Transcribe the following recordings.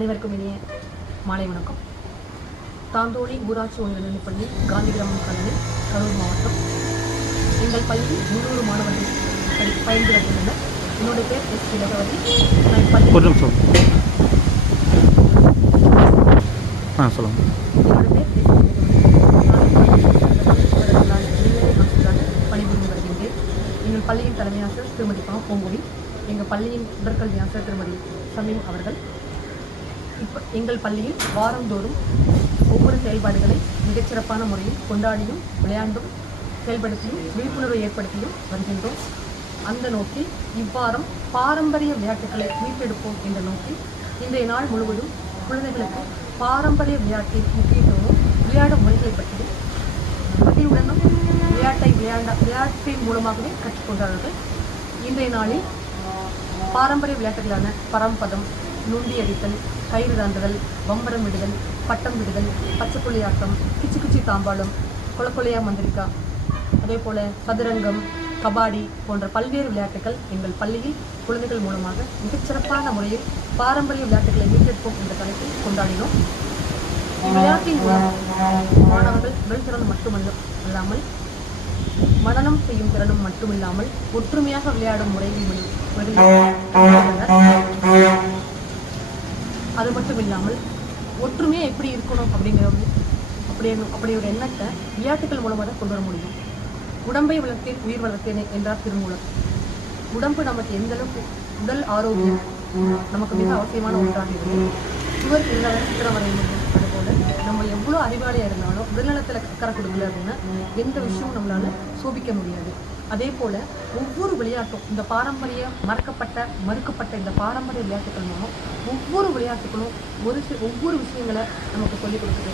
அனைவருக்கும் இனிய மாலை வணக்கம். தாந்தோணி ஊராட்சி ஒன்றிணைந்த பள்ளி காந்தி கிராமம் காலனி கரூர் மாவட்டம். எங்கள் பள்ளி முன்னூறு மாணவர்கள் படி பயின்று வருகின்றனர் என்னுடைய பேர் எஸ். நான் பள்ளி ஒரு நிமிஷம். ஆ சொல்லுங்கள் என்னோட பேர் எஸ். பணிபுரிந்து வருகின்றேன் எங்கள் பள்ளியின் தலைமை ஆசிரியர் திருமதி பா. பூங்குடி எங்கள் பள்ளியின் உடற்கல்வி ஆசிரியர் திருமதி சமீம் அவர்கள் இப்போ எங்கள் பள்ளியில் வாரந்தோறும் ஒவ்வொரு செயல்பாடுகளை மிகச்சிறப்பான முறையில் கொண்டாடியும் விளையாண்டும் செயல்படுத்தியும் விழிப்புணர்வை ஏற்படுத்தியும் வருகின்றோம். அந்த நோக்கில் இவ்வாரம் பாரம்பரிய விளையாட்டுகளை மீட்டெடுப்போம் என்ற நோக்கில் இன்றைய நாள் முழுவதும் குழந்தைகளுக்கு பாரம்பரிய விளையாட்டின் முக்கியத்துவமும் விளையாடும் முறைகளை பற்றியும் பதிவுடனும் விளையாட்டை விளையாண்ட விளையாட்டின் மூலமாகவே கற்றுக்கொண்டார்கள் இன்றைய நாளில் பாரம்பரிய விளையாட்டுகளான பரம்பதம் நுண்டி அடித்தல் கயிறு தாண்டுதல் பம்பரம் விடுதல் பட்டம் விடுதல் பச்சைப்புள்ளி ஆட்டம் கிச்சி குச்சி தாம்பாளம் கொலக்கொலையா மந்திரிக்கா. அதே போல சதுரங்கம் கபாடி போன்ற பல்வேறு விளையாட்டுகள் எங்கள் பள்ளியில் குழந்தைகள் மூலமாக மிகச்சிறப்பான முறையில் பாரம்பரிய விளையாட்டுகளை மீட்டெடுப்போம் என்ற தலைப்பில் கொண்டாடினோம். விளையாட்டின் மூலம் மாணவர்கள் உடல் திறன் மட்டுமல்ல அல்லாமல் மனநம் செய்யும் திறனும் மட்டுமில்லாமல் ஒற்றுமையாக விளையாடும் முறையில் அது மட்டும் இல்லாமல் ஒற்றுமையாக எப்படி இருக்கணும் அப்படிங்கிற வந்து அப்படி அப்படி ஒரு எண்ணத்தை விளையாட்டுகள் மூலமாக தான் கொண்டு வர முடியும். உடம்பை வளர்த்தேன் உயிர் வளர்த்தேன் என்றார் திருமூலர் உடம்பு நமக்கு எந்த அளவுக்கு உடல் ஆரோக்கியம் நமக்கு மிக அவசியமான ஒன்றாக இருக்கும். சுவர் இருந்தாலும் சித்திரம் வரைய முடியும் அதுபோல் நம்ம எவ்வளோ அறிவாளியாக இருந்தாலும் உடல்நலத்தில் அக்கறை கொடுக்கல அப்படின்னா எந்த விஷயமும் நம்மளால சோபிக்க முடியாது. அதே போல் ஒவ்வொரு விளையாட்டும் இந்த பாரம்பரிய மறக்கப்பட்ட மறுக்கப்பட்ட இந்த பாரம்பரிய விளையாட்டுகள் மூலம் ஒவ்வொரு விளையாட்டுகளும் ஒரு ஒவ்வொரு விஷயங்களை நமக்கு சொல்லிக் கொடுக்குது.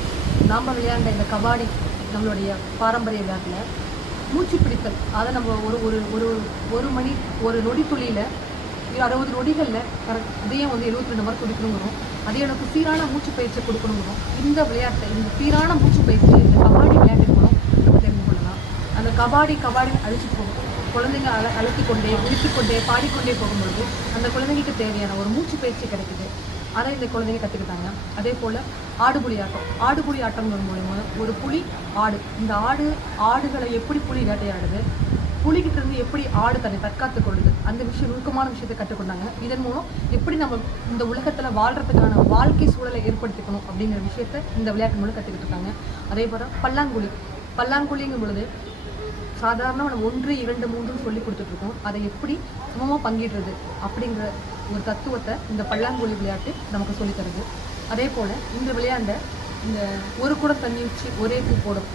நாம் விளையாண்ட இந்த கபாடி நம்மளுடைய பாரம்பரிய விளையாட்டில் மூச்சு பிடித்தல் அதை நம்ம ஒரு ஒரு ஒரு ஒரு மணி ஒரு நொடி துளியில் அறுபது நொடிகளில் கரெக்ட் இதயம் வந்து எழுபத்தி ரெண்டு மாதிரி குடிக்கணுங்கிறோம் அதே எனக்கு சீரான மூச்சு பயிற்சி கொடுக்கணுங்கிறோம். இந்த விளையாட்டை இந்த சீரான மூச்சு பயிற்சி இந்த கபாடி விளையாட்டின் மூலம் நம்ம தெரிந்து கொள்ளலாம். அந்த கபாடி கபாடி அழிச்சு குழந்தைங்க அல அழுத்தி கொண்டே கொண்டே பாடிக்கொண்டே போகும்பொழுது அந்த குழந்தைங்களுக்கு தேவையான ஒரு மூச்சு பயிற்சி கிடைக்குது. அதை இந்த குழந்தைங்க கற்றுக்கிட்டாங்க அதே போல் ஆடுபுலி ஆட்டம். ஆடுபுலி ஆட்டம்ங்கிற மூலிமா ஒரு புலி ஆடு. இந்த ஆடு ஆடுகளை எப்படி புலி வேட்டையாடுது புலிகிட்ட இருந்து எப்படி ஆடு தன்னை தற்காத்துக் கொள்ளுது அந்த விஷயம் நுணுக்கமான விஷயத்தை கற்றுக்கொண்டாங்க இதன் மூலம் எப்படி நம்ம இந்த உலகத்தில் வாழ்கிறதுக்கான வாழ்க்கை சூழலை ஏற்படுத்திக்கணும் அப்படிங்கிற விஷயத்த இந்த விளையாட்டு மூலம் கற்றுக்கிட்டு இருக்காங்க. அதே போல் பல்லாங்குழி. பல்லாங்குழிங்கும் பொழுது சாதாரண நம்ம ஒன்று இரண்டு மூன்று சொல்லி கொடுத்துட்ருக்கோம். அதை எப்படி சமமாக பங்கிடுறது அப்படிங்கிற ஒரு தத்துவத்தை இந்த பல்லாங்குழி விளையாட்டு நமக்கு சொல்லித்தருது அதே போல் இந்த விளையாண்ட இந்த ஒரு கூட தண்ணி வச்சு ஒரே பூ போடும்.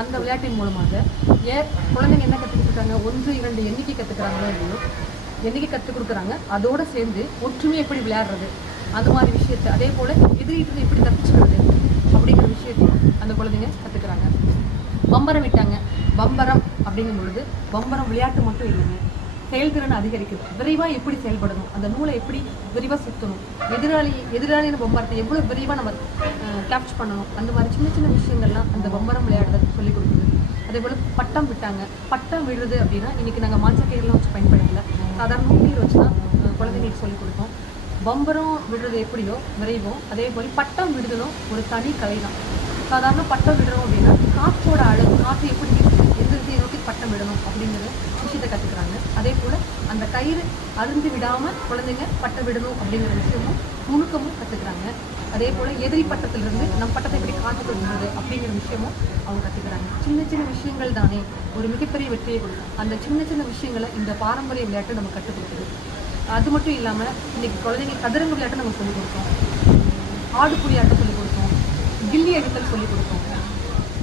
அந்த விளையாட்டின் மூலமாக ஏ குழந்தைங்க என்ன கற்றுக்கிட்டு ஒன்று இரண்டு எண்ணிக்கை கற்றுக்கிறாங்களோ இல்லையோ? எண்ணிக்கை கற்றுக் கொடுக்குறாங்க. அதோடு சேர்ந்து ஒற்றுமையை எப்படி விளையாடுறது? அது மாதிரி விஷயத்தை. அதே போல் எதிரிட்டு எப்படி தப்பிச்சுக்கிறது? அப்படிங்கிற விஷயத்தையும் அந்த குழந்தைங்க கற்றுக்குறாங்க பம்பரம் விட்டாங்க பம்பரம் அப்படிங்கும் பொழுது பம்பரம் விளையாட்டு மட்டும் இல்லைங்க. செயல்திறன் அதிகரிக்குது. விரைவாக எப்படி செயல்படணும்? அந்த நூலை எப்படி விரிவாக சுற்றணும் எதிராளி எதிராளியான பம்பரத்தை எவ்வளோ விரைவாக நம்ம கேப்ச் பண்ணணும்? அந்த மாதிரி சின்ன சின்ன விஷயங்கள்லாம் அந்த பம்பரம் விளையாடுறது சொல்லிக் கொடுக்குது. அதே போல் பட்டம் விட்டாங்க. பட்டம் விடுறது அப்படின்னா இன்றைக்கி நாங்கள் மாஞ்சக்கயிறுலாம் வச்சு பயன்படுத்தல. சாதாரண நூல்கீர் வச்சு தான் குழந்தைங்களுக்கு சொல்லிக் கொடுத்தோம். பம்பரம் விடுறது எப்படியோ விரைவோ அதே போல் பட்டம் விடுதலும் ஒரு தனி கலை தான். சாதாரண பட்டம் விடுறோம் அப்படின்னா காற்றோட அளவு காற்று எப்படி பட்டம் விடணும் அப்படிங்கிற விஷயத்தை கற்றுக்குறாங்க அதே போல் அந்த கயிறு அருந்து விடாமல் குழந்தைங்க பட்டம் விடணும் அப்படிங்கிற விஷயமும் நுணுக்கமும் கற்றுக்குறாங்க அதே போல் எதிரி பட்டத்திலிருந்து நம் பட்டத்தை எப்படி காற்றுக்கு அப்படிங்கிற விஷயமும் அவங்க கற்றுக்குறாங்க சின்ன சின்ன விஷயங்கள் தானே ஒரு மிகப்பெரிய வெற்றியை கொடுக்கும் அந்த சின்ன சின்ன விஷயங்களை இந்த பாரம்பரிய விளையாட்டு நம்ம கற்றுக் கொடுக்குது. அது மட்டும் இல்லாமல் இன்றைக்கி குழந்தைங்க கதிரங்க விளையாட்டை நம்ம சொல்லிக் கொடுத்தோம். ஆடுபுடி ஆட்டம் சொல்லிக் கொடுத்தோம். கில்லி அடித்தல் சொல்லிக் கொடுத்தோம்.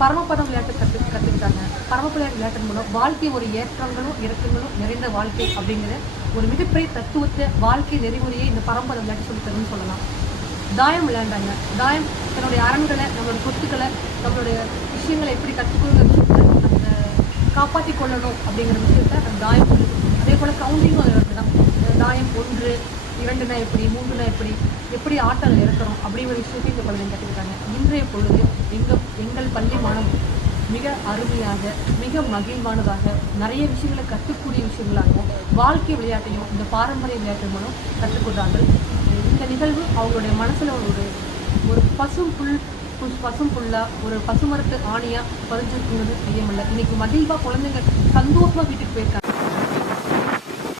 பரமபதம் விளையாட்டு கற்று கற்றுக்கிட்டாங்க. பரமபதம் விளையாட்டு மூலம் வாழ்க்கை ஒரு ஏற்றங்களும் இறக்கங்களும் நிறைந்த வாழ்க்கை அப்படிங்கிற ஒரு மிகப்பெரிய தத்துவத்தை வாழ்க்கை நெறிமுறையை இந்த பரமபதம் விளையாட்டு சொல்லி தரும்னு சொல்லலாம். தாயம் விளையாண்டாங்க. தாயம் தன்னுடைய அரண்களை நம்மளுடைய சொத்துக்களை நம்மளுடைய விஷயங்களை எப்படி கற்றுக்கணுங்கிற விஷயத்தை அந்த காப்பாற்றி கொள்ளணும் அப்படிங்கிற விஷயத்த அந்த தாயம் சொல்லி அதே போல் கவுண்டிங்கும் அதில் தான். இரண்டுனா எப்படி மூன்றுனா எப்படி எப்படி ஆட்டம் இருக்கிறோம் அப்படிங்கிற விஷயத்தையும் இந்த குழந்தைங்க கற்றுக்கிட்டாங்க. இன்றைய பொழுது எங்கள் எங்கள் பள்ளி மாணவ மிக அருமையாக மிக மகிழ்வானதாக நிறைய விஷயங்களை கற்றுக்கூடிய விஷயங்களாகவும் வாழ்க்கை விளையாட்டையும் இந்த பாரம்பரிய விளையாட்டு மூலம் கற்றுக்கொண்டார்கள். இந்த நிகழ்வு அவங்களுடைய மனசில் ஒரு ஒரு பசும் புல் பசும் புல்லா ஒரு பசுமரத்து ஆணியாக பதிஞ்சிருக்குங்கிறது தெரியமில்ல இன்னைக்கு மகிழ்வாக குழந்தைங்க சந்தோஷமாக வீட்டுக்கு போயிருக்காங்க.